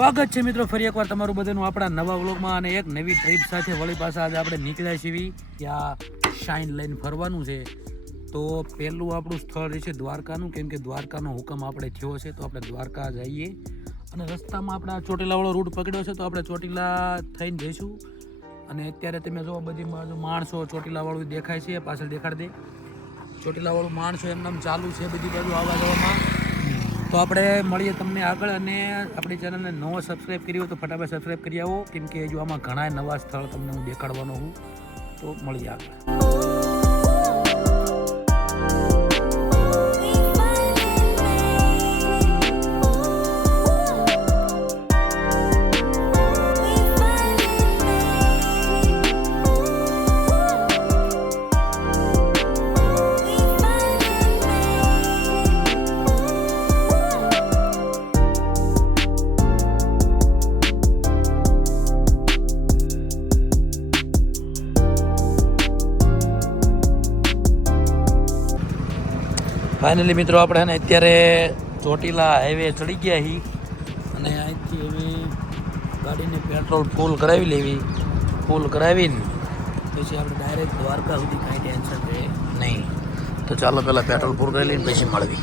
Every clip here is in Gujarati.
સ્વાગત છે મિત્રો ફરી એકવાર તમારું બધાનું આપણા નવા વ્લોગમાં અને એક નવી ટ્રીપ સાથે વળી પાછા આજે આપણે નીકળ્યા છીએ ત્યાં શાઇન લઈને ફરવાનું છે. તો પહેલું આપણું સ્થળ રહેશે દ્વારકાનું, કેમ કે દ્વારકાનો હુકમ આપણે થયો છે તો આપણે દ્વારકા જઈએ અને રસ્તામાં આપણે આ ચોટીલાવાળો રૂટ પકડ્યો છે તો આપણે ચોટીલા થઈને જઈશું. અને અત્યારે તમે જો બધી માણસો ચોટીલાવાળું દેખાય છે, પાછળ દેખાડ દે ચોટીલાવાળું માણસો એમનામ ચાલુ છે બધી બાજુ આવવા જવામાં. તો આપણે મળીએ તમને આગળ, અને આપણી ચેનલને નવો સબસ્ક્રાઈબ કરી હોય તો ફટાફટ સબસ્ક્રાઈબ કરી આવો, કેમ કે જો આમાં ઘણા નવા સ્થળ તમને હું દેખાડવાનો હું. તો મળીએ આગળ. ફાઇનલી મિત્રો આપણે ને અત્યારે ચોટીલા હાઈવે ચડી ગયા છીએ અને અહીંથી હવે ગાડીને પેટ્રોલ ફૂલ કરાવી લેવી. ફૂલ કરાવીને પછી આપણે ડાયરેક્ટ દ્વારકા સુધી કાંઈ ટેન્શન રહે નહીં. તો ચાલો પહેલાં પેટ્રોલ ફૂલ કરી લઈને પછી મળવી.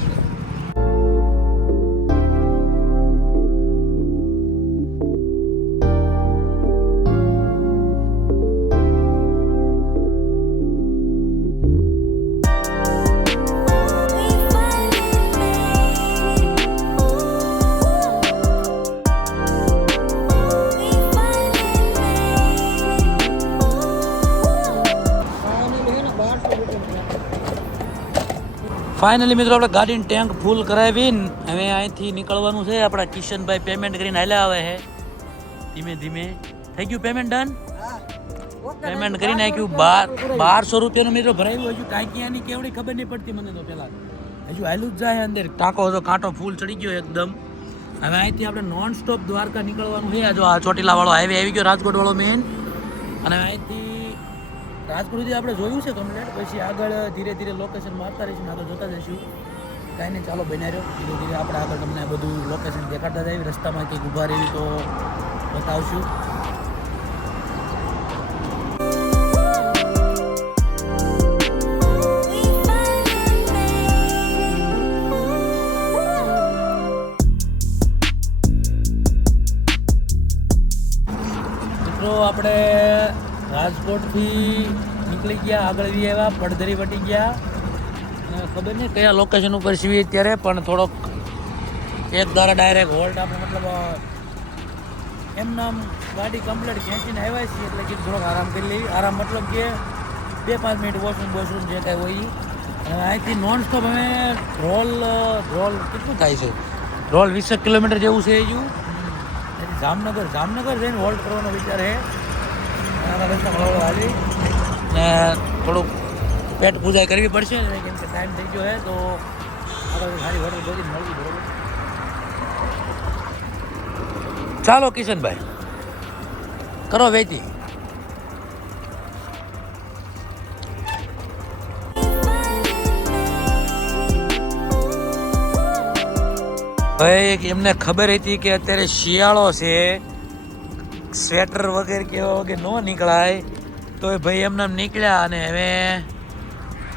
ફાઇનલી મિત્રો આપણે ગાડીને ટેન્ક ફૂલ કરાવીને હવે અહીંથી નીકળવાનું છે. આપણા કિશનભાઈ પેમેન્ટ કરીને હાલ્યા આવે છે ધીમે ધીમે. થઈ ગયું પેમેન્ટ ડન? પેમેન્ટ કરી નાખ્યું. 1200 રૂપિયાનું મિત્રો ભરાયું. હજુ ટાંકીયાની કેવડી ખબર નહીં પડતી મને તો પહેલાં. હજુ હાલું જ જાય અંદર. ટાંકો તો કાંટો ફૂલ ચડી ગયો એકદમ. હવે અહીંથી આપણે નોન સ્ટોપ દ્વારકા નીકળવાનું છે. જો આ ચોટીલાવાળો હાઈવે આવી ગયો, રાજકોટવાળો મેન. અને અહીંથી રાજકોટ સુધી આપણે જોયું છે કમ્પ્લેટ. પછી આગળ ધીરે ધીરે લોકેશન મારતા રહીશું, આગળ જોતા જઈશું. કાંઈ નહીં, ચાલો બન્યા રહ્યો. ધીરે ધીરે આપણે આગળ તમને બધું લોકેશન દેખાડતા જઈએ. રસ્તામાં કંઈક ઊભા રહી તો બતાવશું. મિત્રો આપણે રાજકોટથી નીકળી ગયા, આગળ બી આવ્યા, પડધરી વટી ગયા અને ખબર નહીં કયા લોકેશન ઉપર છીએ અત્યારે, પણ થોડોક એક ધારા ડાયરેક્ટ હોલ્ટ આપણે મતલબ એમનામ ગાડી કમ્પ્લીટ ખેંચીને આવ્યા છીએ એટલે કે થોડોક આરામ કરી લઈએ. આરામ મતલબ કે 2-5 મિનિટ વોશરૂમ જે કાંઈ હોય. અને અહીંથી નોન સ્ટોપ અમે રોલ કેટલું થાય છે, રોલ 20 કિલોમીટર જેવું છે હજુ. જામનગર જઈને હોલ્ટ કરવાનો વિચાર છે. ને થોડુંક પેટ પૂજા કરવી પડશે ને, કેમ કે ટાઈમ થઈ ગયો છે તો આગળ સારી હોટલ બધી મળવી. બરોબર, ચાલો કિશનભાઈ કરો વેચી. ભાઈ એમને ખબર હતી કે અત્યારે શિયાળો છે, સ્વેટર વગેરે કેવા વગેરે ન નીકળાય, તો એ ભાઈ એમને નીકળ્યા. અને હવે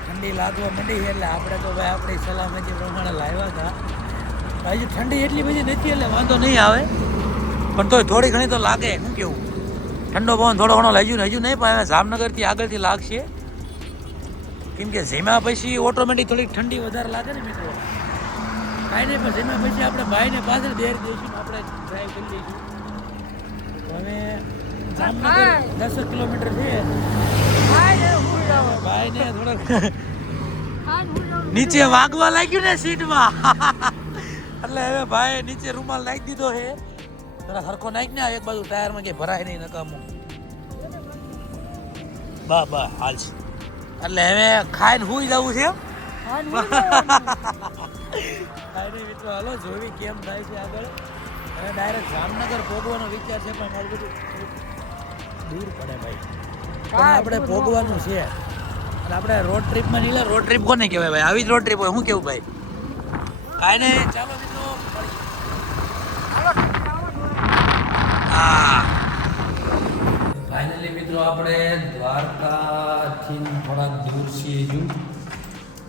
ઠંડી લાગવા માંડી એટલે આપણે તો ભાઈ આપણી સલામતી પ્રમાણે લાવ્યા હતા. હજી ઠંડી એટલી બધી નથી એટલે વાંધો નહીં આવે, પણ તોય થોડી ઘણી તો લાગે. શું કેવું, ઠંડો પવન થોડો ઘણો લાગ્યું ને હજુ નહીં, પણ હવે જામનગરથી આગળથી લાગશે, કેમ કે જેમાં પછી ઓટોમેટિક થોડીક ઠંડી વધારે લાગે ને મિત્રો. કાંઈ નહીં, પણ જેમાં પછી આપણે ભાઈને પાછળ બેરી દઈશું, આપણે ડ્રાઈવ કરી દઈશું. હવે જામનગર 10 કિલોમીટર છે. ભાઈને થોડોક નીચે વાગવા લાગ્યું ને સીટમાં એટલે હવે ભાઈ નીચે રૂમાલ નાખી દીધો છે. જરા હરખો નાખ ને, એક બાજુ ટાયરમાં કે ભરાય નહીં નકામું. બા હાલ છે એટલે હવે ખાઈને સુઈ જવું છે. કાંઈ મિત્રો હાલો જોવી કેમ થાય છે આગળ. અને ડાયરેક્ટ જામનગર ભોગવાનો વિચાર છે, પણ મારું બધું દૂર પડે ભાઈ. પણ આપણે ભોગવાનું છે અને આપણે રોડ ટ્રીપમાં નીકળે. રોડ ટ્રીપ કોને કહેવાય ભાઈ? આવી જ રોડ ટ્રીપ હોય. શું કેવું ભાઈ? કાંઈ નહીં, ચાલો મિત્રો. આપણે દ્વારકાથી થોડાક દૂર છીએ હજુ,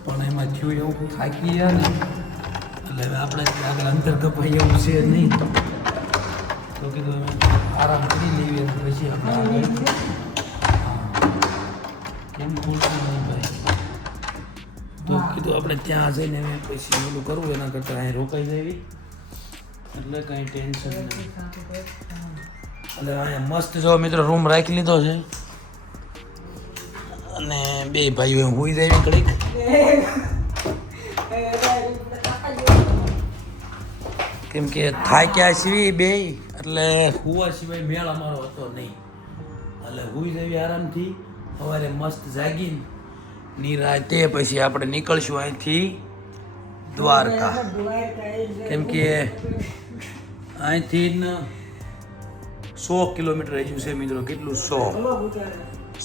પણ એમાં થયું એવું થાકી ગયા ને એટલે હવે આપણે આગળ અંતર કપાઈ એવું છે નહીં, તો કીધું અમે આરામ કરી લઈએ અને પછી આપણે આગળ કેમ ખોલતું નહીં ભાઈ, તો કીધું આપણે ત્યાં જઈને અમે પછી ઓલું કરવું, એના કરતાં અહીં રોકાઈ જવી એટલે કંઈ ટેન્શન નહીં. એટલે અહીંયા મસ્ત જો મિત્રો રૂમ રાખી લીધો છે અને બે ભાઈઓ હોઈ જાય ઘડીક. કેમ કે થાક્યા સિવાય બે એટલે હુવા સિવાય મેળ અમારો હતો નહીં, એટલે હુઈ જવી આરામથી. સવારે મસ્ત જાગીને નિરાતે પછી આપણે નીકળશું અહીંથી દ્વારકા. કેમ કે અહીંથી 100 કિલોમીટર હજુ છે મિત્રો. કેટલું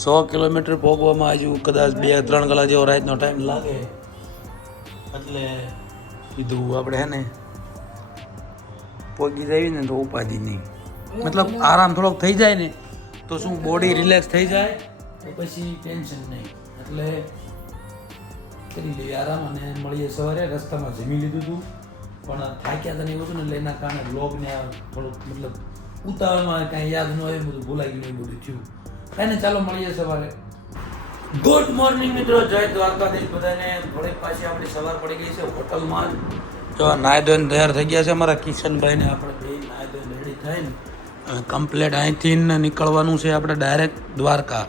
100 કિલોમીટર પહોંચવામાં હજુ કદાચ 2-3 કલાક જેવો રાતનો ટાઈમ લાગે, એટલે કીધું આપણે હે ને પહોંચી જઈએ ને તો ઉપાધિ નહીં, મતલબ આરામ થોડોક થઈ જાય ને તો શું બોડી રિલેક્સ થઈ જાય તો પછી ટેન્શન નહીં, એટલે કરી લઈએ આરામ. અને મળીએ સવારે. રસ્તામાં જમી લીધું હતું પણ થાક્યા હતા ને એવું હતું ને એટલે એના કારણે બ્લોગને થોડુંક મતલબ ઉતાવળમાં કાંઈ યાદ ન હોય, બધું ભૂલાઈ ગયું, એ બધું થયું. કાંઈ ને ચાલો મળીએ સવારે. ગુડ મોર્નિંગ મિત્રો, જય દ્વારકાધીશ બધાને. થોડીક પાછી આપણી સવાર પડી ગઈ છે હોટલમાં. જો નાહી ધોઈને તૈયાર થઈ ગયા છે અમારા કિશનભાઈને. આપણે બે નાહી ધોઈને રેડી થઈને કમ્પ્લેટ અહીંથી નીકળવાનું છે આપણે ડાયરેક્ટ દ્વારકા.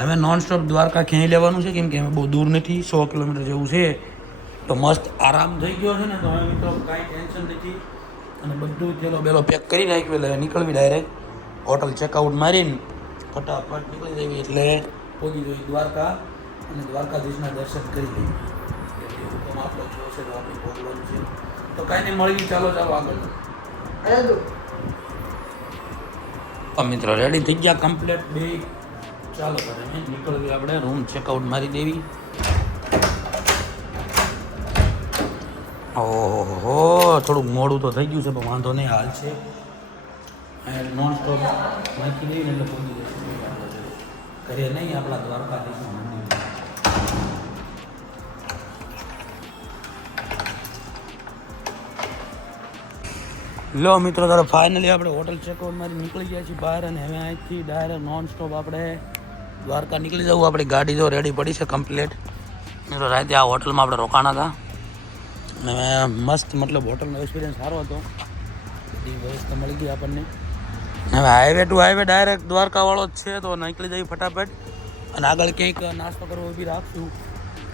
હવે નોનસ્ટોપ દ્વારકા ક્યાંય લેવાનું છે, કેમ કે અમે બહુ દૂર નથી, 100 કિલોમીટર જેવું છે, તો મસ્ત આરામ થઈ ગયો છે ને, તો હવે મિત્રો કાંઈ ટેન્શન નથી. અને બધું થેલો બેલો પેક કરી નાખ્યું એટલે નીકળવી ડાયરેક્ટ હોટલ ચેકઆઉટ મારીને ફટાફટ નીકળી જઈએ એટલે પહોંચી જઈએ દ્વારકા અને દ્વારકાધીશના દર્શન કરી લઈએ. એટલે હુકમ આપણો થયો છે તો આપણે પહોંચવાનું છે, તો કાંઈ નહીં મળીએ. ચાલો આગળ. મિત્રો રેડી થઈ ગયા કમ્પ્લેટ બે. ચાલો ઘરે નીકળવી આપણે, રૂમ ચેકઆઉટ મારી દેવી. ઓહો થોડુંક મોડું તો થઈ ગયું છે પણ વાંધો નહીં, હાલ છે. નોન સ્ટોપ માહિતી દેવી ને એટલે પહોંચી જશે ઘરે નહીં આપણા દ્વારકાધીશના મંદિર. લો મિત્રો તારે ફાઇનલી આપણે હોટલ ચેકઆઉટ મારી નીકળી ગયા છીએ બહાર, અને હવે અહીંથી ડાયરેક્ટ નોન સ્ટોપ આપણે દ્વારકા નીકળી જવું. આપણી ગાડી જો રેડી પડી છે કમ્પ્લીટ. મિત્રો રાતે આ હોટલમાં આપણે રોકાણા હતા અને મસ્ત, મતલબ હોટલનો એક્સપિરિયન્સ સારો હતો, બધી વ્યવસ્થા મળી ગઈ આપણને. હવે હાઈવે ટુ હાઈવે ડાયરેક્ટ દ્વારકાવાળો જ છે, તો નીકળી જઈએ ફટાફટ. અને આગળ ક્યાંક નાસ્તો કરવો ઊભી રાખશું,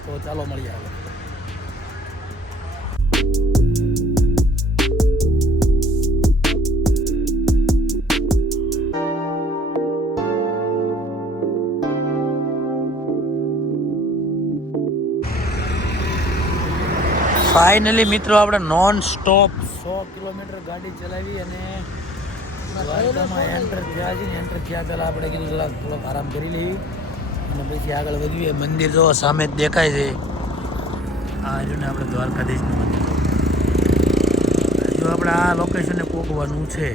તો ચાલો મળીએ આગળ. ફાઇનલી મિત્રો આપણે નોન સ્ટોપ 100 કિલોમીટર ગાડી ચલાવી અને દ્વારકામાં એન્ટર થયા છે. એન્ટર થયા પહેલાં આપણે કીધું થોડોક આરામ કરી લઈએ અને પછી આગળ વધીએ. મંદિર જો સામે જ દેખાય છે, આ રહ્યું ને આપણે દ્વારકાધીશનું મંદિર. જો આપણે આ લોકેશને પહોંચવાનું છે,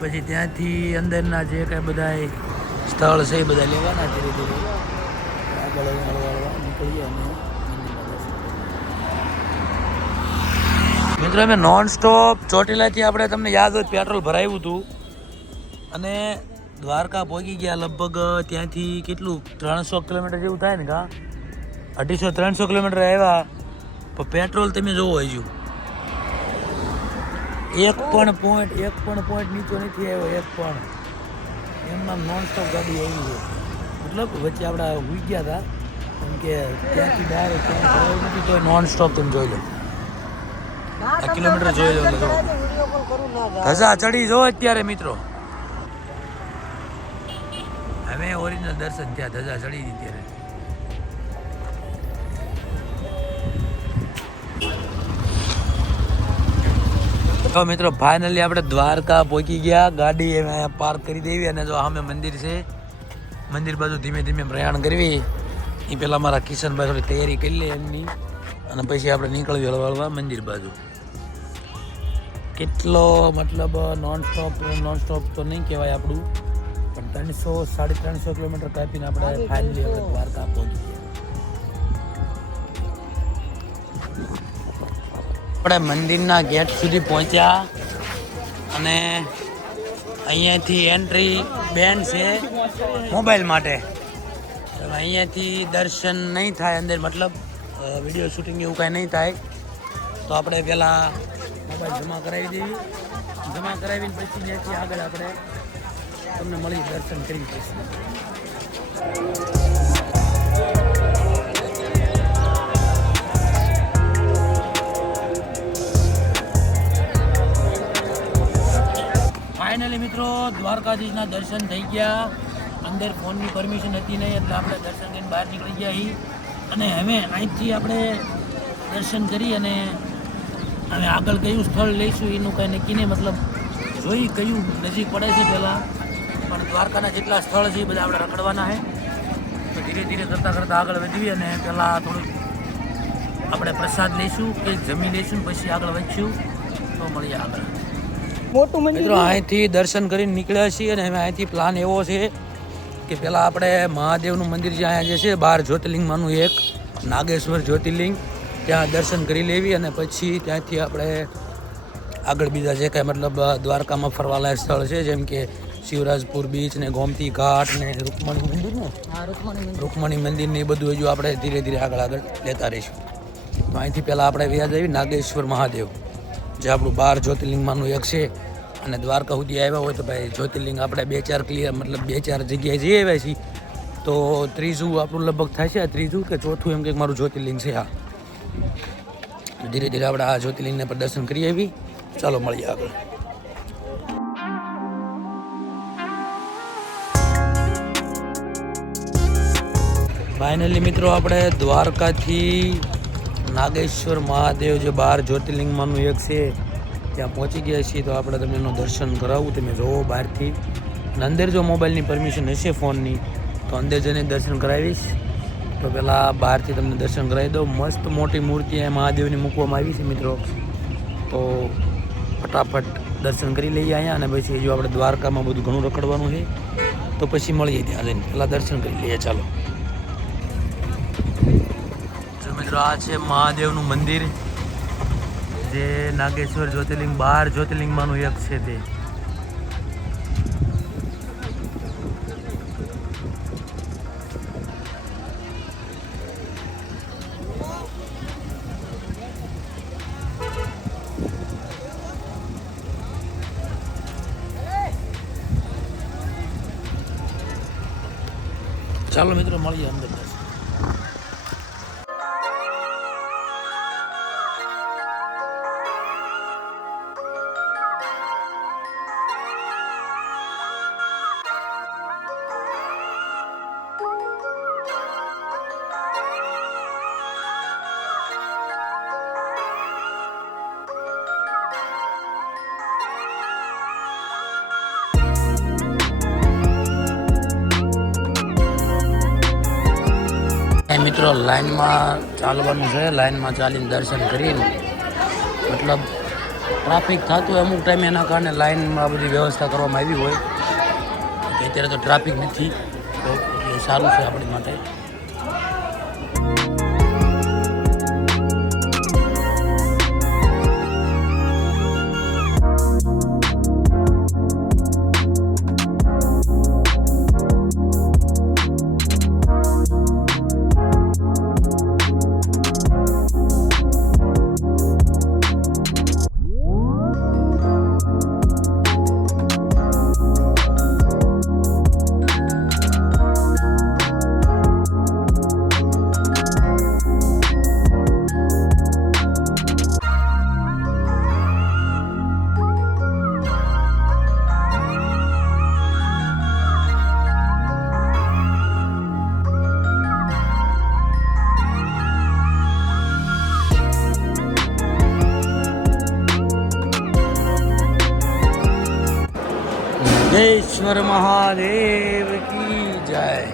પછી ત્યાંથી અંદરના જે કાંઈ બધા સ્થળ છે એ બધા લેવાના ધીરે ધીરે આગળ નીકળીએ. અને મિત્રો અમે નોન સ્ટોપ ચોટીલાથી આપણે તમને યાદ હોય પેટ્રોલ ભરાયું હતું અને દ્વારકા પહોંચી ગયા. લગભગ ત્યાંથી કેટલું 300 કિલોમીટર જેવું થાય ને, કા 250-300 કિલોમીટર આવ્યા, પણ પેટ્રોલ તમે જોવો હજુ એક પણ પોઈન્ટ નીચો નથી આવ્યો, એક પણ. એમમાં નોન સ્ટોપ ગાડી આવી છે, મતલબ વચ્ચે આપણે ઉઈ ગયા હતા કેમ કે ત્યાંથી ડાયરેક્ટ ક્યાંય ભરાયું નથી, તો નોન સ્ટોપ તમે જોઈ લો. આ કિલોમીટર જોઈ લો, ધજા ચડી જો અત્યારે મિત્રો. હવે ઓરિજિનલ દર્શન થયા, ધજા ચડી હતી ત્યારે. તો મિત્રો ફાઇનલી આપણે દ્વારકા પહોંચી ગયા. ગાડી એમ અહીંયા પાર્ક કરી દેવી અને જો સામે મંદિર છે, મંદિર બાજુ ધીમે ધીમે પ્રયાણ કરવી. એ પહેલાં મારા કિશનભાઈ થોડી તૈયારી કરી લે એમની, અને પછી આપણે નીકળવી હળવા મંદિર બાજુ. કેટલો મતલબ નોન સ્ટોપ તો નહીં કહેવાય આપણું, પણ 300-350 કિલોમીટર કાપીને આપણે ફાઇનલી આપણે દ્વારકા પહોંચી ગયા. આપણે મંદિરના ગેટ સુધી પહોંચ્યા અને અહીંયાથી એન્ટ્રી બેન છે મોબાઈલ માટે. અહીંયાથી દર્શન નહીં થાય અંદર, મતલબ વિડીયો શૂટિંગ એવું કાંઈ નહીં થાય. તો આપણે પહેલાં મોબાઈલ જમા કરાવી દેવી. જમા કરાવીને પછી ત્યાંથી આગળ આપણે તમને મળી દર્શન કરી દઈશું. ફાઇનલી મિત્રો દ્વારકાધીશના દર્શન થઈ ગયા. અંદર ફોનની પરમિશન હતી નહીં એટલે આપણે દર્શન કરીને બહાર નીકળી ગયા છીએ. અને હવે અહીંથી આપણે દર્શન કરી અને હવે આગળ કયું સ્થળ લઈશું એનું કંઈ નક્કી નહીં, મતલબ જોઈ કયું નજીક પડે છે પહેલાં. પણ દ્વારકાના જેટલા સ્થળ છે એ બધા આપણે રખડવાના છે. તો ધીરે ધીરે કરતાં કરતાં આગળ વધીએ અને પહેલાં થોડુંક આપણે પ્રસાદ લઈશું કે જમી લઈશું, પછી આગળ વધીશું. તો મળીએ આગળ. મોટું મિત્રો અહીંથી દર્શન કરીને નીકળ્યા છીએ અને હવે અહીંથી પ્લાન એવો છે કે પહેલાં આપણે મહાદેવનું મંદિર જે અહીંયા જે છે 12 જ્યોતિર્લિંગમાંનું એક નાગેશ્વર જ્યોતિર્લિંગ, ત્યાં દર્શન કરી લેવી અને પછી ત્યાંથી આપણે આગળ બીજા જે કાંઈ મતલબ દ્વારકામાં ફરવાલાયક સ્થળ છે જેમ કે શિવરાજપુર બીચ ને ગોમતી ઘાટ ને રૂકમણી મંદિર ને રૂકમણી મંદિર ને એ બધું હજુ આપણે ધીરે ધીરે આગળ લેતા રહીશું. તો અહીંથી પહેલાં આપણે વ્યાજ આવી નાગેશ્વર મહાદેવ જે આપણું 12 જ્યોતિર્લિંગમાંનું એક છે. અને દ્વારકા સુધી આવ્યા હોય તો ભાઈ જ્યોતિર્લિંગ આપણે 2-4 ક્લિયર મતલબ 2-4 જગ્યાએ જઈ આવ્યા છીએ. તો ત્રીજું આપણું લગભગ થાય છે, ત્રીજું કે ચોથું એમ કંઈક મારું જ્યોતિર્લિંગ છે. હા, ધીરે ધીરે આપણે આ જ્યોતિર્લિંગને પર દર્શન કરી આવી. ચાલો મળીએ આગળ. ફાઇનલી મિત્રો આપણે દ્વારકાથી નાગેશ્વર મહાદેવ જે 12 જ્યોતિર્લિંગમાંનું એક છે ત્યાં પહોંચી ગયા છીએ. તો આપણે તમને એનું દર્શન કરાવું, તમે જોવો બહારથી. અને અંદર જો મોબાઈલની પરમિશન હશે ફોનની તો અંદર જઈને દર્શન કરાવીશ. તો પહેલાં બહારથી તમને દર્શન કરાવી દઉં. મસ્ત મોટી મૂર્તિ અહીંયા મહાદેવની મૂકવામાં આવી છે મિત્રો. તો ફટાફટ દર્શન કરી લઈએ અહીંયા અને પછી જો આપણે દ્વારકામાં બધું ઘણું રખડવાનું છે તો પછી મળીએ ત્યાં જઈને. પહેલાં દર્શન કરી લઈએ. ચાલો મિત્રો, આ છે મહાદેવનું મંદિર જે નાગેશ્વર જ્યોતિર્લિંગ 12 જ્યોતિર્લિંગમાંનું એક છે તે. ચાલો મિત્રો મળીએ અંદર. મિત્રો લાઈનમાં ચાલવાનું છે, લાઈનમાં ચાલીને દર્શન કરીને મતલબ ટ્રાફિક થતું હોય અમુક ટાઈમે, એના કારણે લાઈનમાં બધી વ્યવસ્થા કરવામાં આવી હોય. અત્યારે તો ટ્રાફિક નથી તો એ સારું છે આપણી માટે. नागेश्वर महादेव की जय।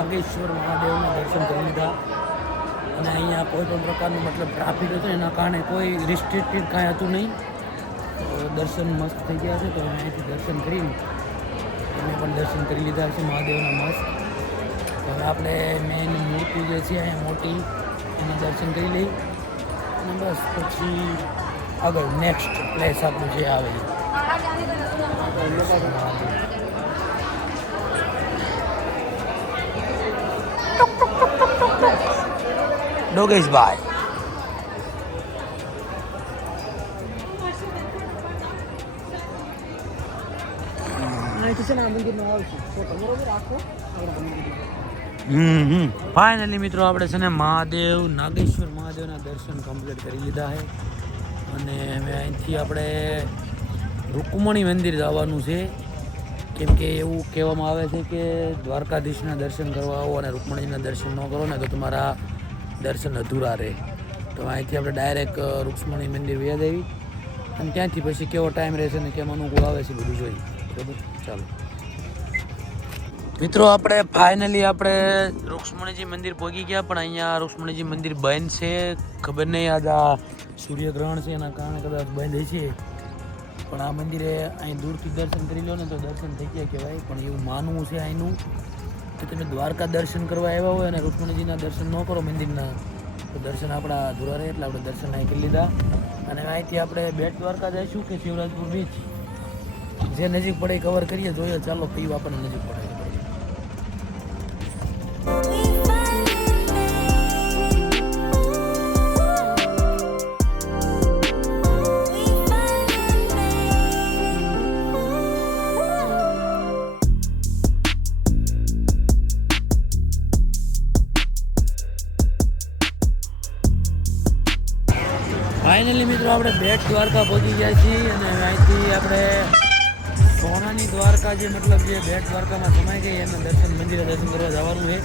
નાગેશ્વર મહાદેવના દર્શન કરી લીધા અને અહીંયા કોઈ પણ પ્રકારનું મતલબ ટ્રાફિક હતું એના કારણે કોઈ રિસ્ટ્રિક્ટેડ કાંઈ હતું નહીં. તો દર્શન મસ્ત થઈ ગયા છે. તો અમે અહીંથી દર્શન કરીને અમે પણ દર્શન કરી લીધા છે મહાદેવના મસ્ત. હવે આપણે મેઇન મૂર્તિ જે છે અહીંયા મોટી એનું દર્શન કરી લઈ અને બસ પછી આગળ નેક્સ્ટ પ્લેસ આપણું જે આવે ડોગેશભાઈ. ફાઇનલી મિત્રો આપણે છે ને મહાદેવ નાગેશ્વર મહાદેવના દર્શન કમ્પ્લીટ કરી લીધા છે અને હવે અહીંથી આપણે રૂકમણી મંદિર જવાનું છે. કેમ કે એવું કહેવામાં આવે છે કે દ્વારકાધીશના દર્શન કરવા આવો અને રૂકમણીજીના દર્શન ન કરો ને તો તમારા દર્શન અધૂરા રહે. તો અહીંથી આપણે ડાયરેક્ટ રૂક્ષ્મણી મંદિર વ્યા દેવી અને ત્યાંથી પછી કેવો ટાઈમ રહેશે ને કેમ અનુકૂળ આવે છે બધું જોઈએ. બરાબર, ચાલો મિત્રો આપણે ફાઇનલી આપણે રૂક્ષ્મણીજી મંદિર પહોંચી ગયા પણ અહીંયા રૂક્ષ્મણીજી મંદિર બંધ છે. ખબર નહીં આજ આ સૂર્યગ્રહણ છે એના કારણે કદાચ બંધ છે. પણ આ મંદિરે અહીં દૂરથી દર્શન કરી લો ને તો દર્શન થઈ ગયા કહેવાય. પણ એવું માનવું છે અહીંનું કે તમે દ્વારકા દર્શન કરવા આવ્યા હોય અને રૂક્ષ્મણીજીના દર્શન ન કરો મંદિરના તો દર્શન આપણા અધૂરા રહે. એટલે આપણે દર્શન અહીં કરી લીધા અને અહીંથી આપણે બેટ દ્વારકા જઈશું કે શિવરાજપુર બીચ જે નજીક પડે કવર કરીએ. જોઈએ ચાલો કયું આપણને નજીક પડે. ફાઇનલી મિત્રો આપણે બેટ દ્વારકા પહોંચી ગયા છીએ અને અહીંથી આપણે સોનાની દ્વારકા જે મતલબ જે બેટ દ્વારકામાં સમાઈ ગઈ એના દર્શન મંદિરે દર્શન કરવા જવાનું છે.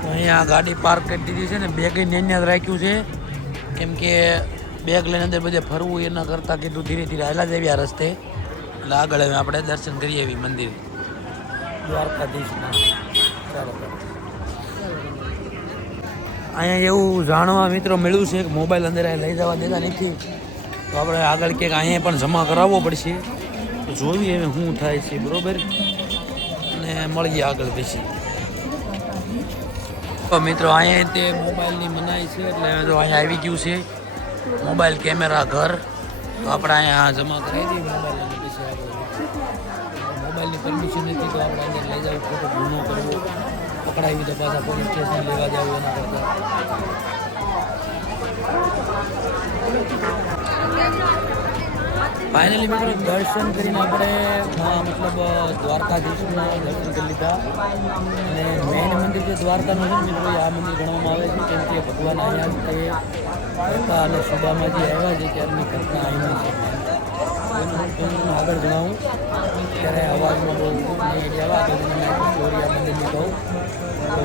તો અહીંયા ગાડી પાર્ક કરી દીધી છે ને બેગ અહીંયા જ રાખ્યું છે. કેમ કે બેગ લઈને અંદર બધે ફરવું એના કરતાં કીધું ધીરે ધીરે હાલા જ આવ્યા રસ્તે. એટલે આગળ હવે આપણે દર્શન કરીએ એવી મંદિર દ્વારકાધીશના. ચાલો અહીંયા એવું જાણવા મિત્રો મળ્યું છે કે મોબાઈલ અંદર લઈ જવા દેતા નથી. તો આપણે આગળ ક્યાંક અહીંયા પણ જમા કરાવવો પડશે. તો જોઈએ હવે શું થાય છે. બરાબર, અને મળીએ આગળ પછી. તો મિત્રો અહીંયા તે મોબાઈલની મનાઈ છે એટલે તો અહીંયા આવી ગયું છે મોબાઈલ કેમેરા ઘર. તો આપણે અહીંયા જમા કરાવી દઈએ મોબાઈલ અને પછી આગળ મોબાઈલની પરમિશન નથી તો આપણે અંદર લઈ જવું ખોટો ગુનો કરવો પકડાવી તો પાછા પોલીસ સ્ટેશન લેવા જવું એના કરતાં. ફાઇનલી મિત્રો દર્શન કરીને આપણે મતલબ દ્વારકાધીશના દર્શન કરી લીધા અને મેઇન મંદિર જે દ્વારકાનું છે મિત્રો આ મંદિર ગણવામાં આવે છે. કેમ કે ભગવાન અહીંયા તે હતા અને સુદામાજી આવ્યા છે ત્યારની ઘટના અહીંની છે. એનું આગળ જણાવું ત્યારે અવાજમાં બહુ નહીં આવા તો સ્ટોરી આ મંદિરની કહું તો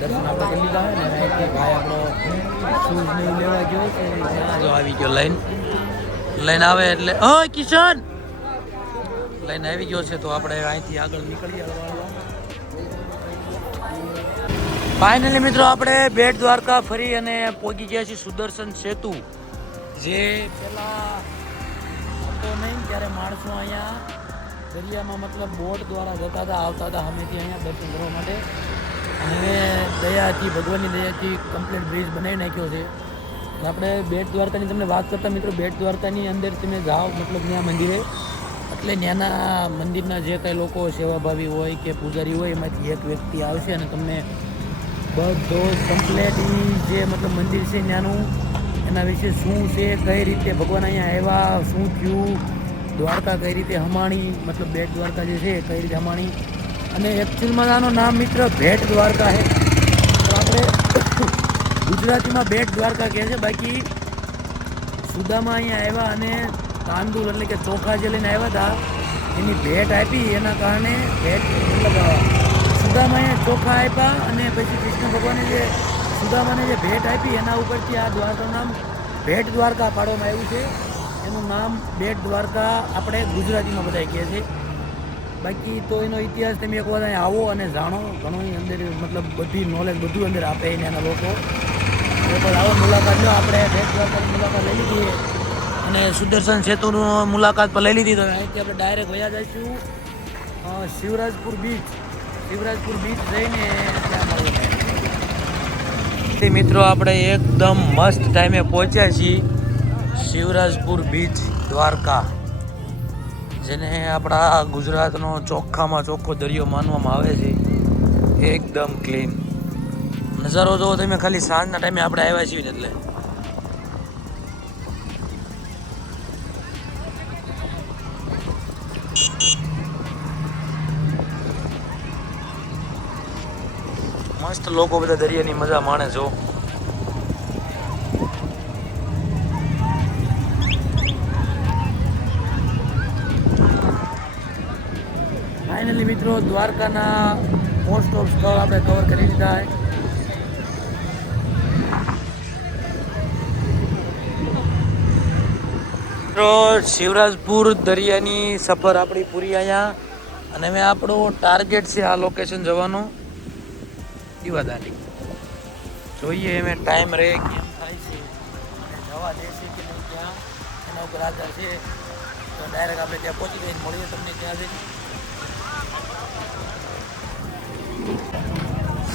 દર્શન આપણે કરી લીધા હોય ને અહીંથી ભાઈ આપણો શૂઝ ને એવું લેવા ગયો છે. જો આવી ગયો લાઈન આવે એટલે કિશન લાઈન આવી ગયો છે. તો આપણે અહીંથી આગળ નીકળીએ. ફાઇનલી મિત્રો આપણે બેટ દ્વારકા ફરી અને પહોંચી ગયા છીએ સુદર્શન સેતુ. જે પેલા હતો નહીં ત્યારે માણસો અહીંયા દરિયામાં મતલબ બોટ દ્વારા જતા હતા આવતા હતા હમેથી અહીંયા દર્શન કરવા માટે. અને દયાથી ભગવાનની દયાથી કમ્પ્લીટ બ્રિજ બનાવી નાખ્યો છે. આપણે બેટ દ્વારકાની તમને વાત કરતા મિત્રો બેટ દ્વારકાની અંદર તમે જાઓ મતલબ ત્યાં મંદિરે એટલે ત્યાંના મંદિરના જે કંઈ લોકો સેવાભાવી હોય કે પૂજારી હોય એમાંથી એક વ્યક્તિ આવશે અને તમને બધો કમ્પ્લેટ જે મતલબ મંદિર છે ત્યાંનું એના વિશે શું છે કઈ રીતે ભગવાન અહીંયા આવ્યા શું થયું દ્વારકા કઈ રીતે હમાણી મતલબ બેટ દ્વારકા જે છે કઈ રીતે હમાણી અને એકચ્યુઅલમાં આનું નામ મિત્ર ભેટ દ્વારકા છે. તો આપણે ગુજરાતીમાં બેટ દ્વારકા કહે છે. બાકી સુદામા અહીંયા આવ્યા અને તાંદુલ એટલે કે ચોખા જે લઈને આવ્યા હતા એની ભેટ આપી એના કારણે ભેટ મતલબ સુદામા અહીંયા ચોખા આપ્યા અને પછી કૃષ્ણ ભગવાને જે સુદામાને જે ભેટ આપી એના ઉપરથી આ દ્વારકાનું નામ ભેટ દ્વારકા પાડવામાં આવ્યું છે. એનું નામ બેટ દ્વારકા આપણે ગુજરાતીમાં બધા કહે છે. બાકી તો એનો ઇતિહાસ તમે એક વાર અહીંયા આવો અને જાણો, ઘણું અંદર મતલબ બધી નોલેજ બધું અંદર આપે એને એના લોકો. એ પણ આવો મુલાકાત લો. આપણે બેટ દ્વારકાની મુલાકાત લઈ લીધી અને સુદર્શન સેતુનું મુલાકાત પણ લઈ લીધી. તો અહીંથી આપણે ડાયરેક્ટ વયા જઈશું શિવરાજપુર બીચ. શિવરાજપુર બીચ જઈને ત્યાં મળીએ. મિત્રો આપણે એકદમ મસ્ત ટાઈમે પહોંચ્યા છીએ શિવરાજપુર બીચ દ્વારકા, જેને આપણા ગુજરાતનો ચોખ્ખામાં ચોખ્ખો દરિયો માનવામાં આવે છે. એકદમ ક્લીન નજારો જોવો તમે ખાલી. સાંજના ટાઈમે આપણે આવ્યા છીએ એટલે મસ્ત લોકો બધા દરિયાની મજા માણે છો. ફાઇનલી મિત્રો દ્વારકાના મોસ્ટ ઓફ સ્થળ આપણે કવર કરી લીધા છે. મિત્રો શિવરાજપુર દરિયાની સફર આપણી પૂરી અહીંયા, અને હવે આપણો ટાર્ગેટ છે આ લોકેશન જવાનું દીવાદાંડી. જોઈએ એમ ટાઈમ રહે કેમ થાય છે, જવા દેશે કે નહીં ત્યાં એના ઉપર આધાર છે. તો ડાયરેક્ટ આપણે ત્યાં પહોંચી જઈને મળીએ તમને ત્યાં જઈને.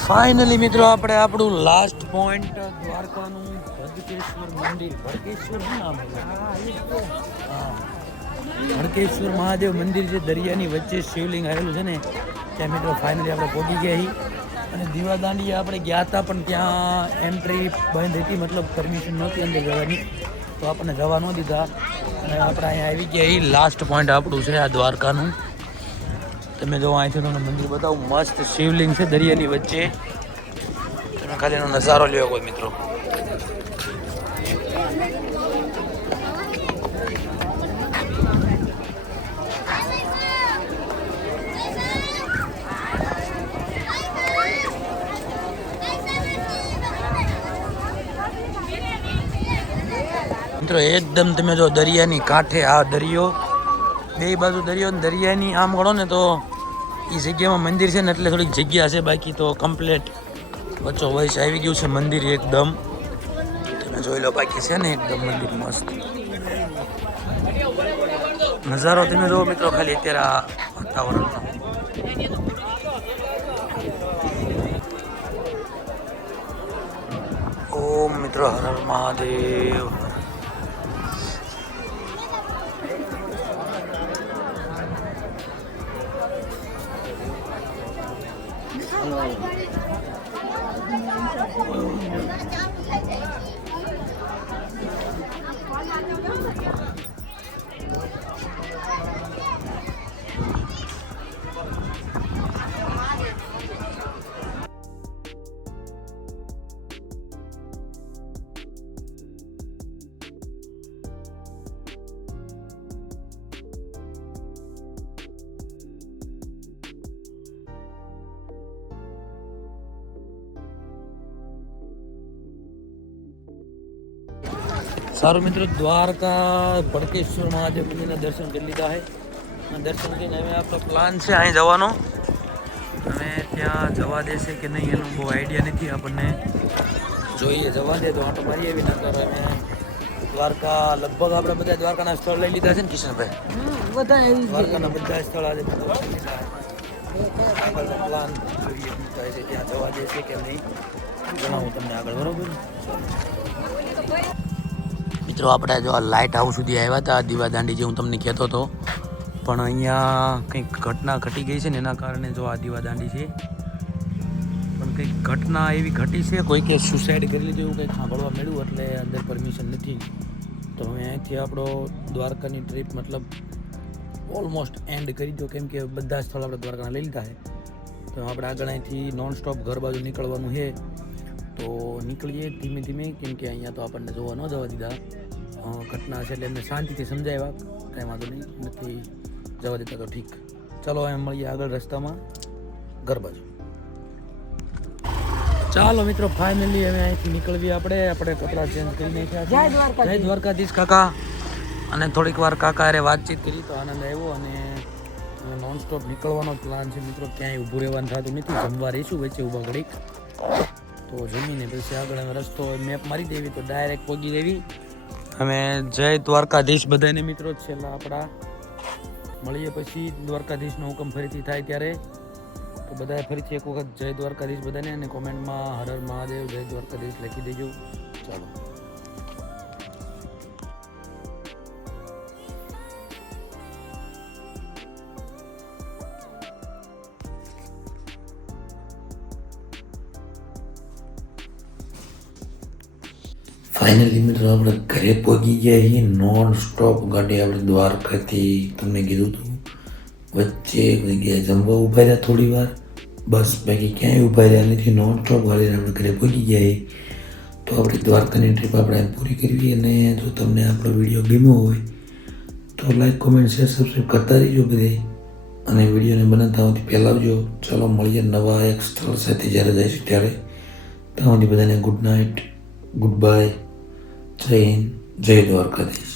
ફાઇનલી મિત્રો આપણે આપણું લાસ્ટ પોઈન્ટ દ્વારકાનું ભડકેશ્વર મંદિર. ભડકેશ્વર શું નામ છે? હા, ભડકેશ્વર મહાદેવ મંદિર છે દરિયાની વચ્ચે શિવલિંગ આવેલું છે ને ત્યાં મિત્રો ફાઇનલી આપણે પહોંચી ગયા છીએ. અને દીવાદાંડી આપણે ગયા હતા પણ ત્યાં એન્ટ્રી બંધ હતી, મતલબ પરમિશન નહોતી અંદર જવાની, તો આપણને જવા ન દીધા. અને આપણે અહીંયા આવી ગયા એ લાસ્ટ પોઈન્ટ આપણું છે આ દ્વારકાનું. તમે જો અહીંથી તમને મંદિર બતાવું, મસ્ત શિવલિંગ છે દરિયાની વચ્ચે. તમે ખાલી એનો નજારો લ્યો કોઈ મિત્રો. મિત્રો એકદમ તમે જો દરિયાની કાંઠે આ દરિયો, બે બાજુ દરિયો ને દરિયાની આમ ગણો ને તો એ જગ્યામાં મંદિર છે ને એટલે થોડીક જગ્યા છે, બાકી તો કમ્પ્લેટ વચ્ચો વચ્ચે આવી ગયું છે મંદિર એકદમ. તમે જોઈ લો, બાકી છે ને એકદમ મંદિર મસ્ત નજારો તમે જુઓ મિત્રો ખાલી અત્યારે આ વાતાવરણનો. ઓમ મિત્રો હર હર મહાદેવ. સારું મિત્રો, દ્વારકા ભડકેશ્વર મહાદેવ મંદિરના દર્શન કરી લીધા છે. દર્શન કરીને હવે આપણો પ્લાન છે અહીં જવાનો. હવે ત્યાં જવા દેશે કે નહીં એનો બહુ આઈડિયા નથી આપણને. જોઈએ જવા દે તો આટો મારી એવી ના કરો. અને દ્વારકા લગભગ આપણે બધા દ્વારકાના સ્થળ લઈ લીધા છે ને કિશનભાઈ? દ્વારકાના બધા સ્થળ આજે આગળનો પ્લાન જોઈએ શું થાય છે, ત્યાં જવા દેશે કે નહીં જણાવું તમને આગળ, બરોબર? મિત્રો આપણે જો આ લાઇટ હાઉસ સુધી આવ્યા હતા દીવાદાંડી, જે હું તમને કહેતો હતો, પણ અહીંયા કંઈક ઘટના ઘટી ગઈ છે ને એના કારણે જો આ દીવાદાંડી છે, પણ કંઈક ઘટના એવી ઘટી છે, કોઈકે સુસાઇડ કરી લીધું એવું કંઈક સાંભળવા મળ્યું, એટલે અંદર પરમિશન નથી. તો હવે અહીંથી આપણો દ્વારકાની ટ્રીપ મતલબ ઓલમોસ્ટ એન્ડ કરી દો, કેમ કે બધા સ્થળ આપણે દ્વારકાના લઈ લીધા છે. તો આપણે આગળ અહીંથી નોન સ્ટોપ ઘર બાજુ નીકળવાનું છે, તો નીકળીએ ધીમે ધીમે, કેમ કે અહીંયા તો આપણને જોવા ન જવા દીધા. ઘટના છે એટલે એમને શાંતિથી સમજાવ્યા, કાંઈ વાંધો નહીં, નથી જવા દેતા તો ઠીક. ચાલો એમ મળીએ આગળ રસ્તામાં ઘર બાજુ. ચાલો મિત્રો, ફાઇનલી હવે અહીંથી નીકળવી આપણે કપડાં ચેન્જ કરી નાખ્યા. જય દ્વારકાધીશ કાકા. અને થોડીક વાર કાકા અરે વાતચીત કરી તો આનંદ આવ્યો, અને નોન સ્ટોપ નીકળવાનો પ્લાન છે મિત્રો. ક્યાંય ઊભું રહેવાનું થતું નથી. જમવા રહીશું વચ્ચે ઊભા ઘડીક, તો જમીને પછી આગળ અમે રસ્તો મેપ મારી દેવી તો ડાયરેક્ટ પહોંચી દેવી. અમે જય દ્વારકાધીશ બધાને મિત્રો. છેલ્લા આપણા મળીએ પછી દ્વારકાધીશનો હુકમ ફરીથી થાય ત્યારે. તો બધાએ ફરીથી એક વખત જય દ્વારકાધીશ બધાને, અને કોમેન્ટમાં હર હર મહાદેવ જય દ્વારકાધીશ લખી દેજો. ચાલો. ફાઇનલી મિત્રો આપણે ઘરે પહોંચી ગયા છીએ. નોન સ્ટોપ ગાડી આપણે દ્વારકાથી તમને કીધું હતું વચ્ચે એક જગ્યાએ જમવા ઊભા રહ્યા થોડી વાર, બસ બાકી ક્યાંય ઊભા રહ્યા નથી. નોન સ્ટોપ ગાડીને આપણે ઘરે પહોંચી ગયા છીએ. તો આપણી દ્વારકાની ટ્રીપ આપણે પૂરી કરવી. અને જો તમને આપણો વિડીયો ગમ્યો હોય તો લાઈક કોમેન્ટ શેર સબસ્ક્રાઈબ કરતા રહીજો બધે, અને વિડીયોને બનાવતા હોતી પહેલાં આવજો. ચાલો મળીએ નવા એક સ્થળ સાથે જ્યારે જઈશું ત્યારે. ત્યાં સુધી બધાને ગુડ નાઇટ, ગુડ બાય, જય હિન્દ, જય દ્વારકાધીશ.